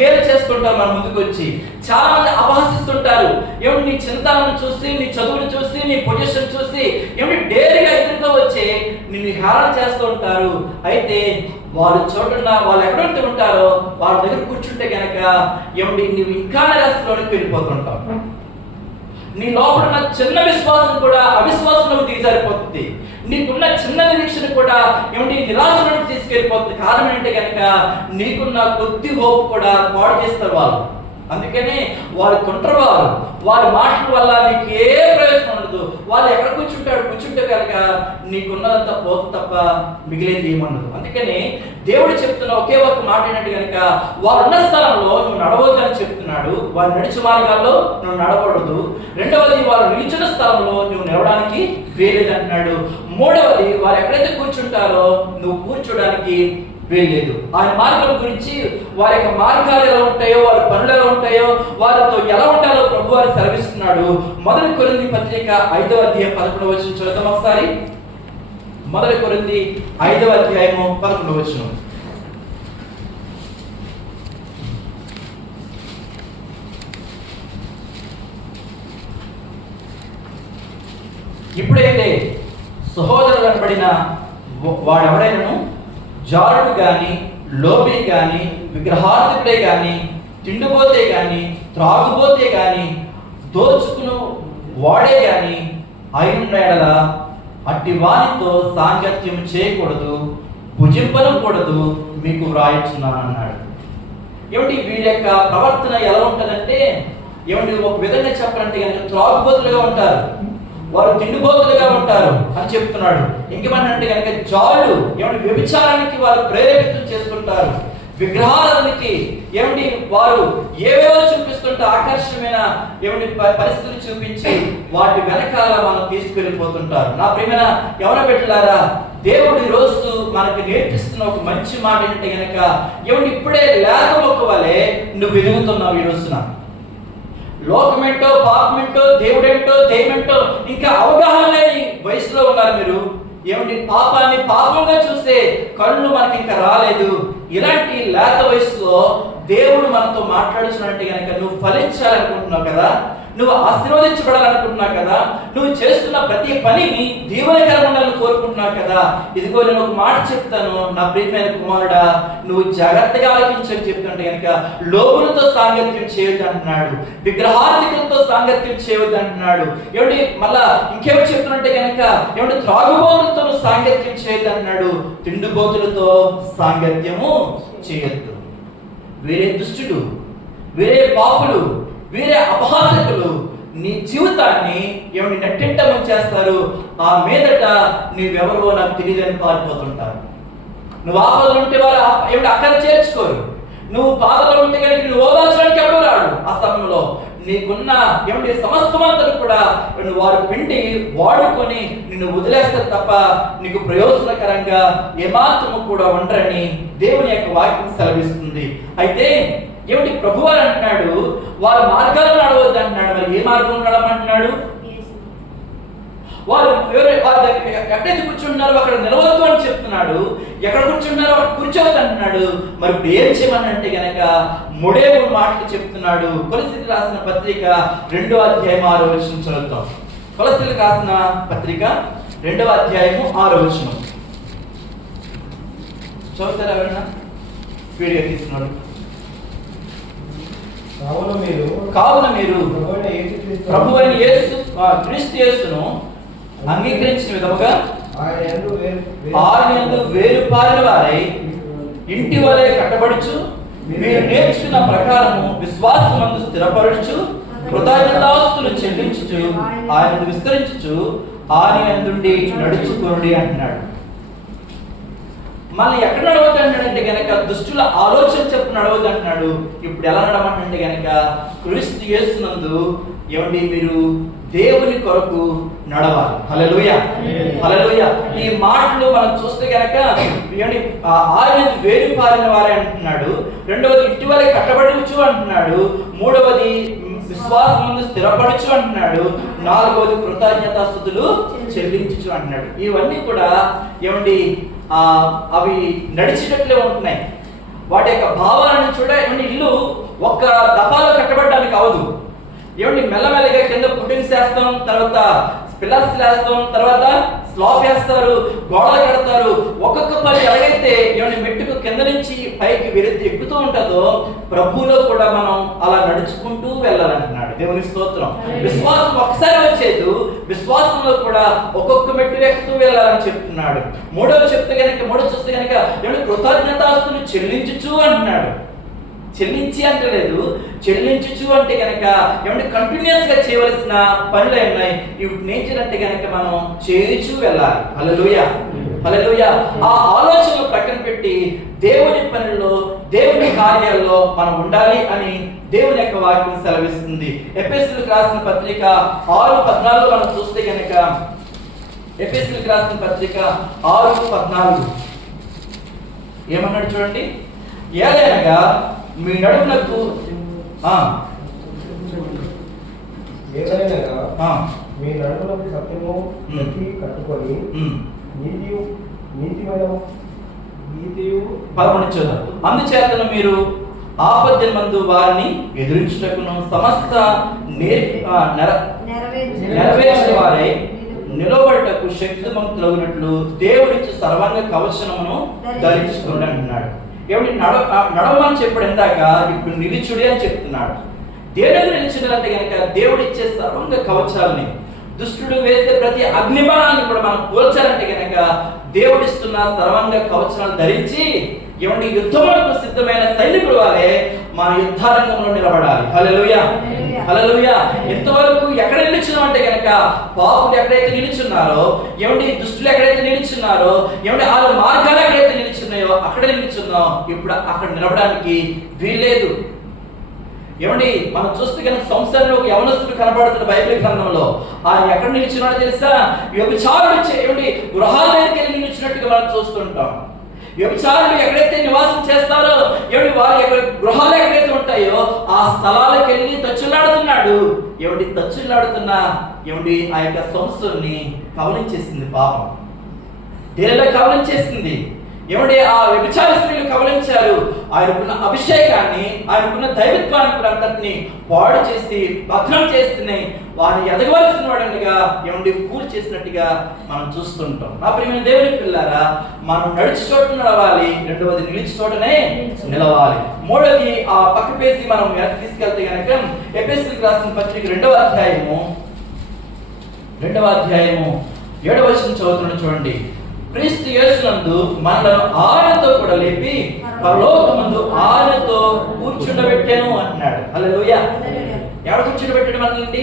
Care చేసుకుంటారు. మన ముందుకు వచ్చి చాలా మంది అపహసిస్తుంటారు. ఏమిటి నీ చింతనను చూసి, నీ చదువును చూసి, నీ పొజిషన్ చూసి ఏమిటి డేరీగా ఎదురుగా వచ్చి నిన్ను హేళన చేస్తూ ఉంటారు. అయితే వాళ్ళు వాళ్ళు ఎక్కడైతే ఉంటారో వాళ్ళ దగ్గర కూర్చుంటే కనుక ఏమిటి నువ్వు ఇంకా నిరాశలోనికి వెళ్ళిపోతుంటావు. నీ లోపల ఉన్న చిన్న విశ్వాసం కూడా అవిశ్వాసంలోకి దిగజారిపోతుంది. నీకున్న చిన్న నిరీక్షణ కూడా ఏమిటి నిరాశలోకి తీసుకెళ్ళిపోతుంది. కారణం ఏంటంటే కనుక నీకున్న కొద్ది హోప్ కూడా పాడు చేస్తారు వాళ్ళు. అందుకని వాళ్ళు కొంటరవారు. వారి మాటల వల్ల నీకు ఏ ప్రయోజనం ఉండదు. వాళ్ళు ఎక్కడ కూర్చుంటే కనుక నీకున్నదంతా పోతు తప్ప మిగిలేది ఏమన్నదు. అందుకని దేవుడు చెప్తున్న ఒకే ఒక మాట ఏంటంటే కనుక వారు ఉన్న స్థలంలో నువ్వు నడవద్దని చెప్తున్నాడు. వారు నడిచే మార్గాల్లో నువ్వు నడవకూడదు. రెండవది వారు నిలిచిన స్థలంలో నువ్వు నిలవడానికి వీలేదు అంటున్నాడు. మూడవది వారు ఎక్కడైతే కూర్చుంటారో నువ్వు కూర్చోడానికి వీల్లేదు. ఆయన మార్గాల గురించి వారి యొక్క మార్గాలు ఎలా ఉంటాయో, వారి పనులు ఎలా ఉంటాయో, వారితో ఎలా ఉంటారో ప్రభు వారు సెలవిస్తున్నాడు. 1 కొరింథీ పత్రిక 5వ అధ్యాయం 11వ వచనం చదువుతాం ఒకసారి. 1 కొరింథీ 5వ అధ్యాయం 11వ వచనం. ఇప్పుడైతే సహోదరులు అనబడిన వాడెవడైనను జారుడు గాని, లోబి గాని, విగ్రహార్థుడే గాని, తిండిపోతే గాని, త్రాగుపోతే గాని, దోచుకును వాడే గాని అయిన అట్టి వానితో సాంగత్యం చేయకూడదు, భుజింపనకూడదు మీకు వ్రాయించున్నాను అన్నాడు. ఏమిటి వీళ్ళ యొక్క ప్రవర్తన ఎలా ఉంటుందంటే ఏమిటి ఒక విధంగా చెప్పాలంటే కనుక త్రాగుబోతులుగా ఉంటారు, వారు తిండిపోతులుగా ఉంటారు అని చెప్తున్నాడు. ఇంకేమన్నంటే కనుక జాలు ఏమిటి వ్యభిచారానికి వారు ప్రేరేపితం చేసుకుంటారు. విగ్రహారాధనకి ఏమిటి వారు ఏవేవో చూపిస్తుంటే ఆకర్షణమైన ఏమిటి పరిస్థితులు చూపించి వాటి వెనకాల మనం తీసుకెళ్ళిపోతుంటారు. నా ప్రియమైన ఎవరో పెట్టారా, దేవుడి రోజు మనకి నేర్పిస్తున్న ఒక మంచి మాట ఏంటంటే కనుక ఏమిటి ఇప్పుడే లేక మొక్క వలె నువ్వు ఎదుగుతున్నావు. ఈ రోజున లోకమేంటో, పాపమేంటో, దేవుడేంటో, దైవమేంటో ఇంకా అవగాహన లేని వయసులో ఉన్నారు మీరు. ఏమిటి పాపాన్ని పాపంగా చూసే కళ్ళు మనకి ఇంకా రాలేదు. ఇలాంటి లేత వయసులో దేవుడు మనతో మాట్లాడుచున్నట్టు కనుక నువ్వు ఫలించాలనుకుంటున్నావు కదా, నువ్వు ఆశీర్వదించబడాలనుకుంటున్నావు కదా, నువ్వు చేస్తున్న ప్రతి పనిని దీవెనకరంగా ఉండాలని కోరుకుంటున్నావు కదా. ఇదిగో నేను ఒక మాట చెప్తాను నా ప్రియమైన కుమారుడా, నువ్వు జాగ్రత్తగా ఆలోచించని చెప్తుంటే కనుక లోబులతో సాంగత్యం చేయొద్దు అంటున్నాడు, విగ్రహార్థికులతో సాంగత్యం చేయొద్దు అంటున్నాడు. ఏమిటి మళ్ళా ఇంకేమిటి చెప్తున్నట్టే కనుక ఏమిటి త్రాగుబోతులతో సాంగత్యం చేయొద్దు అంటున్నాడు, తిండిబోతులతో సాంగత్యము చేయొద్దు. వేరే దుష్టుడు, వేరే పాపులు, వేరే అపహాసకులు నీ జీవితాన్ని ఏమిటి నెట్టింట ముంచేస్తారు. ఆ మీదట నువ్వెవరో నాకు తెలియదని పారిపోతుంటారు. నువ్వు ఆపదలు ఉంటే వారు ఏమిటి అక్కడ చేర్చుకోరు. నువ్వు బాధలో ఉంటే కనుక నువ్వు ఓదార్చడానికి ఎవరు రాడు. ఆ సమయంలో నీకున్న ఏమిటి సమస్తమంతా కూడా వారు పిండి వాడుకొని నిన్ను వదిలేస్తే తప్ప నీకు ప్రయోజనకరంగా ఏమాత్రము కూడా ఉండరని దేవుని యొక్క వాక్యం సెలవిస్తుంది. అయితే ఏమిటి ప్రభు వారు అంటున్నాడు వారి మార్గాలు నడవద్దు అంటున్నాడు. మరి ఏ మార్గం నడమంటున్నాడు? వారు ఎక్కడైతే కూర్చుంటున్నారో అక్కడ నిలవద్దు అని చెప్తున్నాడు. ఎక్కడ కూర్చుంటున్నారో అక్కడ కూర్చోవద్దు అంటున్నాడు. మరి ఇప్పుడు ఏం చేయమని అంటే గనక 3 మాటలు చెప్తున్నాడు. కొలస్సీలకు రాసిన పత్రిక 2వ అధ్యాయం 6వ వచనం చదువుతాం. కొలస్సీలకు రాసిన పత్రిక 2వ అధ్యాయము 6వ వచనం చదువుతారా ఎవరైనా? స్పీడ్గా తీసుకున్నాడు. కావున మీరు ప్రభువైన యేసు క్రీస్తు యేసును అంగీకరించిన విధముగా ఆయన యందు వేరుపారిన వారై ఇంటి వలె కట్టబడుచు మీరు నేర్చుకున్న ప్రకారము విశ్వాసమందు స్థిరపరచు కృతజ్ఞతాస్తులు చెల్లించుచు ఆయన విస్తరించుచు ఆయన యందుండి నడుచుకోండి అంటున్నాడు. మళ్ళీ ఎక్కడ నడవద్దు అంటున్నాడంటే గనక దుష్టుల ఆలోచన చెప్పు నడవద్దు అంటున్నాడు. ఇప్పుడు ఎలా నడమంటే గనక క్రీస్తు యేసునందు ఏమండి మీరు దేవుని కొరకు నడవాలి. హల్లెలూయా, హల్లెలూయా. ఈ మాటలు మనం చూస్తే గనక ఆయన వేరుపారిన వారే అంటున్నాడు. రెండవది ఇటీవల కట్టబడుచు అంటున్నాడు. మూడవది విశ్వాసమందు స్థిరపడుచు అంటున్నాడు. నాలుగవది కృతజ్ఞతాస్తుతులు చెల్లించు అంటున్నాడు. ఇవన్నీ కూడా ఏమండి అవి నడిచేటట్లే ఉంటున్నాయి. వాటి యొక్క భావాలను చూడ ఇల్లు ఒక్క దఫాలో కట్టబడడానికి అవదు. ఏమండి, మెల్లమెల్లగా కింద పుట్టింగ్స్ వేస్తాం, తర్వాత పిల్లర్స్ వేస్తాం, తర్వాత స్లాబ్ వేస్తారు, గోడలు కడతారు. ఒక్కొక్క పని ఎలాగైతే ఏమండి మెట్టుకు కింద నుంచి పైకి ఎక్కుతూ ఉంటుందో ప్రభువులో కూడా మనం అలా నడుచుకుంటూ వెళ్ళాలంటున్నాడు. దేవుని స్తోత్రం. విశ్వాసం ఒకసారి వచ్చేది, విశ్వాసంలో కూడా ఒక్కొక్క మెట్టు ఎక్కుతూ వెళ్ళాలని చెప్తున్నాడు. మూడో చూస్తే కనుక ఏమంటే కృతజ్ఞతాస్తులు చెల్లించుచు అంటున్నాడు. చెల్లించి అంటే లేదు, చెల్లించుచు అంటే కనుక ఏమంటే కంటిన్యూస్ గా చేయవలసిన పనులు ఉన్నాయి. ఇవి నేర్చారంటే కనుక మనం చేయుచు వెళ్ళాలి. హల్లెలూయా, హల్లెలూయా. ఆ ఆలోచనలు పక్కన పెట్టి దేవుని పనుల్లో, దేవుని కార్యాల్లో మనం ఉండాలి అని దేవుని యొక్క వాక్యం సెలవిస్తుంది. ఎఫెసీయులకు రాసిన పత్రిక 6:14 మనం చూస్తే కనుక, ఎఫెసీయులకు రాసిన పత్రిక 6:14 ఏమన్నాడు చూడండి. ఏదైనా మీ నడుములకు మీ నడుములకు సత్యము కట్టుకొని అందుచేతను మీరు ఆపద్దిమందు వారిని ఎదురించుటకును సమస్త నెరవేర్చిన వారై నిలబడటకు శక్తిమంతులగునట్లు దేవుడిచ్చి సర్వాంగ కవచమును ధరించుకోండి అంటున్నాడు. ఏమిటి నడవమని చెప్పాడు ఇందాక, ఇప్పుడు నిలిచుడి అని చెప్తున్నాడు. దేవుడు నిలిచుడంటే కనుక దేవుడిచ్చే సర్వంగ కవచాలని, దుష్టుడు వేసే ప్రతి అగ్నిబాణాన్ని కూడా మనం పోల్చాలంటే కనుక దేవుడిస్తున్న సర్వంగ కవచాలను ధరించి ఏమంటే యుద్ధములకు సిద్ధమైన సైనికుడు వారే మన యుద్ధారంగంలో నిలబడాలి. హల్లెలూయా, హల్లెలూయా. ఎంతవరకు ఎక్కడ నిలుచున్నాం అంటే కనుక పాపులు ఎక్కడైతే నిలుచున్నారో, ఏమంటే దుష్టులు ఎక్కడైతే నిలుచున్నారో, ఏమంటే వాళ్ళ మార్గాలు ఎక్కడైతే నిలుచున్నాయో అక్కడ నిలుచున్నాం. ఇప్పుడు అక్కడ నిలబడడానికి వీల్లేదు. ఏమండి, మనం చూస్తే కనుక సంసారంలో ఒక యవనస్తుడు కనబడుతున్న బైబిల్ గ్రంథంలో ఆయన ఎక్కడ నిలిచినాడో తెలుసా? వ్యభిచారులు ఏమండి గృహాల దగ్గరికి వెళ్ళి నిలిచినట్టుగా మనం చూస్తుంటాం. వ్యభిచారులు ఎక్కడైతే నివాసం చేస్తారో, ఏమిటి వారి యొక్క గృహాలు ఎక్కడైతే ఉంటాయో ఆ స్థలాలకు వెళ్ళి తచ్చులాడుతున్నాడు. ఏమిటి తచ్చులాడుతున్నా ఏమిటి ఆ యొక్క సంస్థల్ని కవలించేసింది పాపం. దేనిలో కవలించేసింది? ఏమంటే ఆ వ్యభిచార స్త్రీలు కవలించారు. ఆయనకున్న అభిషేకాన్ని, ఆయనకున్న దైవత్వాన్ని కూడా అంతటిని పాడు చేసి భద్రం చేస్తున్నాయి. వారిని ఎదగవలసిన వాడిగా ఏమంటే కూల్ చేసినట్టుగా మనం చూస్తుంటాం. నా ప్రియమైన దేవుని పిల్లారా, మనం నడిచి చోట నడవాలి, రెండవది నిలిచి చోటనే నిలవాలి. మూడవది ఆ పక్క పేసి మనం తీసుకెళ్తే కనుక ఎఫెసీయులకు రాసిన పత్రిక 2వ అధ్యాయము 7వ వచనం చదువుతున్నాను చూడండి. క్రీస్తు యేసునందు మనలను ఆయనతో కూడా లేపి పరలోకమందు ఆయనతో కూర్చుండబెట్టాను అంటున్నాడు. హల్లెలూయా. ఎవరు కూర్చుండబెట్టాడు మనల్ని?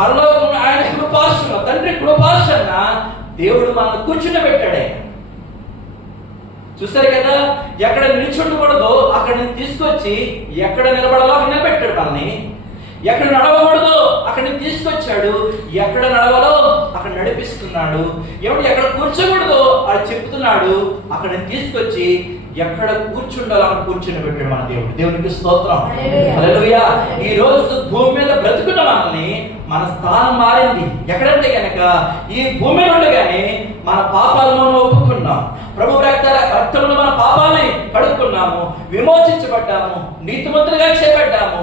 పరలోకంలో ఆయన కృపాసన, తండ్రి కృపాసన దేవుడు మనల్ని కూర్చుండబెట్టాడే. చూసారు కదా, ఎక్కడ నిల్చుండకూడదో అక్కడ తీసుకొచ్చి ఎక్కడ నిలబడాలో అక్కడ నిలబెట్టాడు మనల్ని. ఎక్కడ నడవకూడదో అక్కడ తీసుకొచ్చాడు, ఎక్కడ నడవాలో అక్కడ నడిపిస్తున్నాడు. ఏమిటి ఎక్కడ కూర్చోకూడదో అది చెప్తున్నాడు, అక్కడ తీసుకొచ్చి ఎక్కడ కూర్చుండాలో అక్కడ కూర్చుని పెట్టాడు మన దేవుడు. దేవునికి స్తోత్రం, హల్లెలూయా. ఈ రోజు భూమి మీద బ్రతుకున్న మనల్ని మన స్థానం మారింది. ఎక్కడంటే కనుక ఈ భూమి ఉండగానే మన పాపాలను ఒప్పుకున్నాం, ప్రభు రక్తంలో మన పాపాలని కడుక్కున్నాము, విమోచించబడ్డాము, నీతిమంతులుగా చేయబడ్డాము.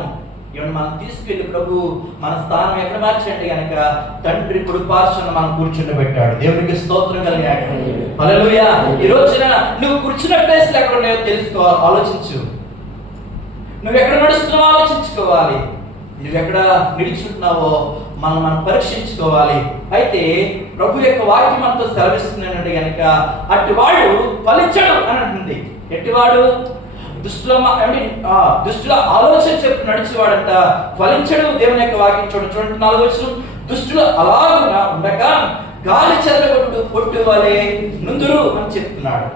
మనం తీసుకెళ్లి ప్రభు మన స్థానం ఎక్కడ మార్చండి కనుక తండ్రి కుడిపార్శ్వన మనం కూర్చుండబెట్టాడు. దేవునికి స్తోత్రం కలిగాక. హల్లెలూయా. ఈ రోజున నువ్వు కూర్చున్న ప్లేస్లు ఎక్కడ ఉన్నాయో తెలుసుకోవాలి, ఆలోచించు. నువ్వు ఎక్కడ నడుస్తున్నావో ఆలోచించుకోవాలి. నువ్వు ఎక్కడ నిలుచుంటున్నావో మనం పరీక్షించుకోవాలి. అయితే ప్రభు యొక్క వాక్యం మనతో సెలవిస్తున్నానంటే కనుక అట్టివాడు ఫలించడు అని అంటుంది. ఎట్టివాడు? దుష్టుల ఆలోచన చెప్పు నడిచేవాడంట ఫలించడు. దేవుని యొక్క వాక్యం చూడండి 4వ వచనం. దుష్టులు అలాగున ఉండగా గాలి చెదరగొట్టు పొట్టు వలె నుందురు అని చెప్తున్నాడు.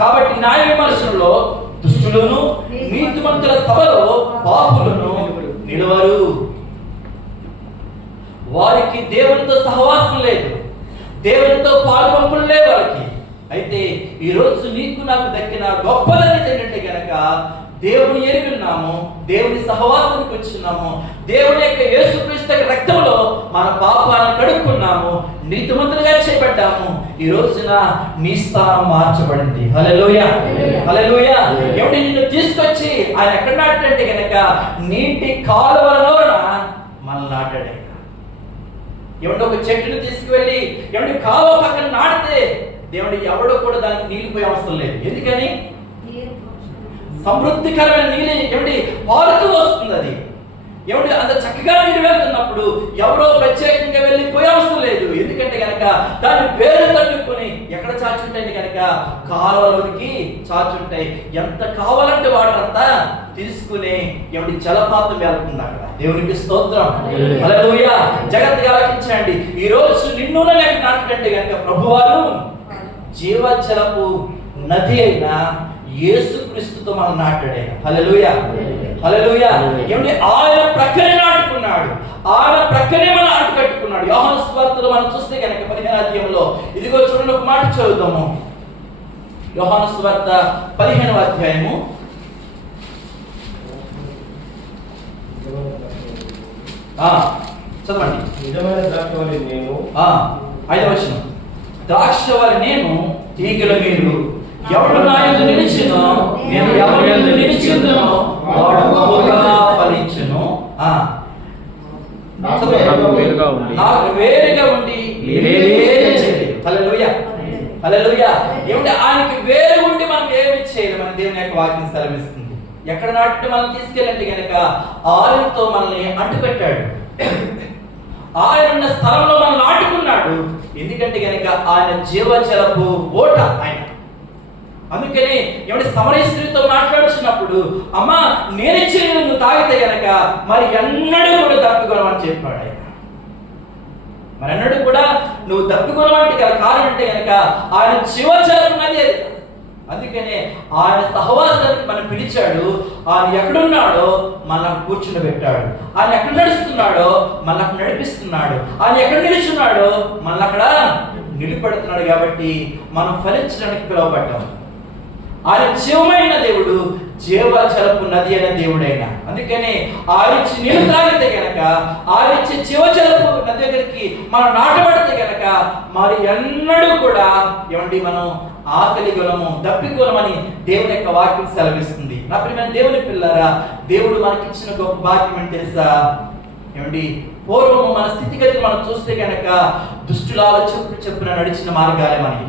కాబట్టి న్యాయ విమర్శనలో దుష్టులను, నీతిమంతుల సభలో పాపులను నిలవరు. వారికి దేవునితో సహవాసం లేదు, దేవునితో పాల్పంపులు లేవు వారికి. అయితే ఈరోజు నీకు నాకు దక్కిన గొప్పదని ఏంటంటే కనుక దేవుని ఎరిగి ఉన్నాము, దేవుని సహవాసానికి వచ్చున్నాము, దేవుని యొక్క యేసుక్రీస్తు రక్తంలో మన పాపాలను కడుక్కున్నాము, నీతిమంతులుగా చేయబడ్డాము. ఈ రోజున నీ స్థానం మార్చబడింది. హల్లెలూయా, హల్లెలూయా. ఎవడి నిన్ను తీసుకొచ్చి ఆయన ఎక్కడ నాటంటే కనుక నీటి కాలువలలోన మనల్ని నాటాడు. ఎవడో ఒక చెట్టును తీసుకువెళ్ళి ఎవడి కాలువ పక్కన నాటితే దేవుడు ఎవడో కూడా దానికి నీళ్ళు పోయే అవసరం లేదు. ఎందుకని? సమృద్ధికరమైన నీళ్ళు ఎవడి పారుతూ వస్తుంది. అది ఎవడి అంత చక్కగా నీరు వెళ్తున్నప్పుడు ఎవరో ప్రత్యేకంగా వెళ్ళి పోయే అవసరం లేదు. ఎందుకంటే కనుక దాన్ని వేరు తట్టుకొని ఎక్కడ చాచుంటాయి కనుక కాలువలోనికి చాచుంటాయి. ఎంత కావాలంటే వాడంతా తీసుకుని ఎవడి జలపాతం వెళ్తుంది అక్కడ. దేవునికి స్తోత్రం, హల్లెలూయా. జగత్తుగా ఆలకించండి. ఈ రోజు నిన్ను నాటంటే కనుక ప్రభువారు జీవజలపు నది అయిన యేసుక్రీస్తుతో మనం నాటాడు. హల్లెలూయా, హల్లెలూయా. ఏమంటే ఆయన ప్రక్కనే నాటుకున్నాడు, ఆయన ప్రక్కనే మనం అంటు కట్టుకున్నాడు. యోహాను సువార్తలో మనం చూస్తే కనుక 15వ అధ్యాయంలో ఇదిగో చూడండి, ఒక మాట చదువుతాము. యోహాను సువార్త 15వ అధ్యాయము చదవండి. నిజమైన ద్రాక్షవల్లి నేను, 5వ వచనం. ద్రాక్షవల్లి నేను, తీగల మీరు. ఎవడు నా యందు నిలిచునో, నేను ఎవరి యందు నిలిచుందునో వాడు బహుగా ఫలించును. నాకు వేరుగా ఉండి హల్లెలూయా, హల్లెలూయా. ఏమంటే ఆయనకి వేరు ఉండి మనం ఏమి చేయలేం. మన దేవుని యొక్క వాక్యం సెలవిస్తుంది. ఎక్కడ నాటి మనం తీసుకెళ్ళంటే కనుక ఆయనతో మనల్ని అంటుకట్టాడు. ఆయన ఉన్న స్థలంలో మనం నాటుకున్నాడు. ఎందుకంటే కనుక ఆయన జీవజలపు ఓట ఆయన. అందుకని ఏమంటే సమరయ స్త్రీతో మాట్లాడుతున్నప్పుడు, అమ్మా నేనిచ్చి నువ్వు తాగితే గనక మరి ఎన్నడూ కూడా తప్పుకోనమని చెప్పాడు ఆయన. మరి ఎన్నడూ కూడా నువ్వు తప్పుకోనమంటే గల కారణం అంటే గనక ఆయన జీవజలం ఉన్నది. అందుకనే ఆయన సహవాసానికి మనం పిలిచాడు. ఆయన ఎక్కడున్నాడో మనకు కూర్చుని పెట్టాడు. ఆయన ఎక్కడ నడుస్తున్నాడో మనకు నడిపిస్తున్నాడు. ఆయన ఎక్కడ నిలుచున్నాడో మనల్ని అక్కడ నిలబెడుతున్నాడు. కాబట్టి మనం ఫలించడానికి పిలువబడ్డాం. ఆయన జీవమైన దేవుడు, జీవజలపు నది అయిన దేవుడైనా. అందుకని ఆయన ఇచ్చి నీళ్ళు తాగితే గనక, ఆయన ఇచ్చి జీవజలపు నది దగ్గరికి మనం నాటబడితే గనక మరి ఎన్నడూ కూడా ఏమండి మనం ఆకలి గుణము దప్పికొనమని దేవుని యొక్క వాక్యం సెలవిస్తుంది. నా ప్రియమైన దేవుని పిల్లరా, దేవుడు మనకిచ్చిన గొప్ప భాగ్యం ఏంటి తెలుసా? ఏమండి పూర్వము మన స్థితిగతిని మనం చూస్తే కనుక దుష్టుల చెప్పున నడిచిన మార్గాలే మనకి.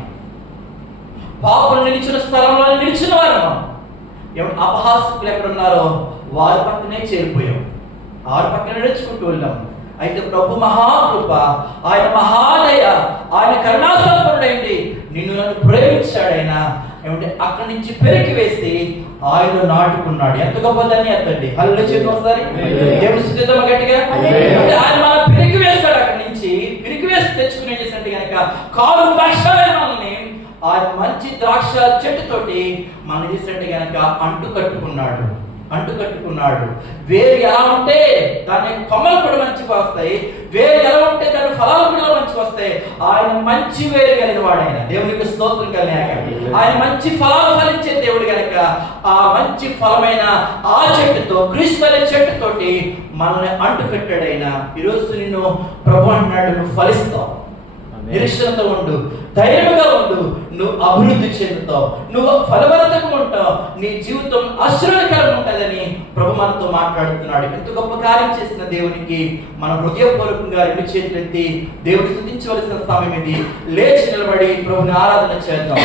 పాపులు నిలిచిన స్థలంలో నిలిచిన వారు ఏమంటే అపహాసకులు ఎక్కడున్నారో వారి పక్కనే చేరిపోయాం, వారి పక్కన నడుచుకుంటూ వెళ్ళాం. అయితే ప్రభు మహాకృప, ఆయన మహాదయ, ఆయన కరుణాసంపన్నుడైంది నిన్ను నన్ను ప్రేమించాడైనా ఏమంటే అక్కడి నుంచి పెరికి వేసి ఆయన నాటుకున్నాడు. ఎంత గొప్ప ధన్యత అండి. హల్లెలూయా చెప్పు ఒకసారి. దేవుని స్తుతిద్దామా గట్టిగా. ఆయన మనం పెరికి వేస్తాడు. అక్కడి నుంచి పెరికి వేసి తెచ్చుకుని ఏం చేశాడంటే కనుక కారు ద్రాక్షాలైన మనల్ని ఆయన మంచి ద్రాక్ష చెట్టుతోటి మనం చేసినట్టు కనుక అంటు కట్టుకున్నాడు. వేరు ఎలా ఉంటే దాని కొమ్మలు కూడా మంచిగా వస్తాయి, వేరు ఎలా ఉంటే దాని ఫలాలు కూడా మంచిగా వస్తాయి. ఆయన మంచి వేరు కలిగిన వాడు. ఆయన దేవునికి స్తోత్రం కలిగాక ఆయన మంచి ఫలాలు ఫలించే దేవుడు కనుక ఆ మంచి ఫలమైన ఆ చెట్టుతో, క్రీస్తు అనే చెట్టుతోటి మనల్ని అంటు కట్టాడు. ఆయన ఈరోజు నిన్ను ప్రభు అన్నాడు, నువ్వు ఫలిస్తావు, నిరీక్షణతో ఉండు, ధైర్యంగా ఉండు, నువ్వు అభివృద్ధి చెందుతావు, నువ్వు ఫలవంతంగా ఉంటావు, నీ జీవితం ఆశీర్వాదకరంగా ఉంటుందని ప్రభు మనతో మాట్లాడుతున్నాడు. ఎంత గొప్ప కార్యం చేసిన దేవునికి మన హృదయపూర్వకంగా 2 చేతులు ఎత్తి దేవుని స్తుతించవలసిన సమయం ఇది. లేచి నిలబడి ప్రభుని ఆరాధన చేద్దాం.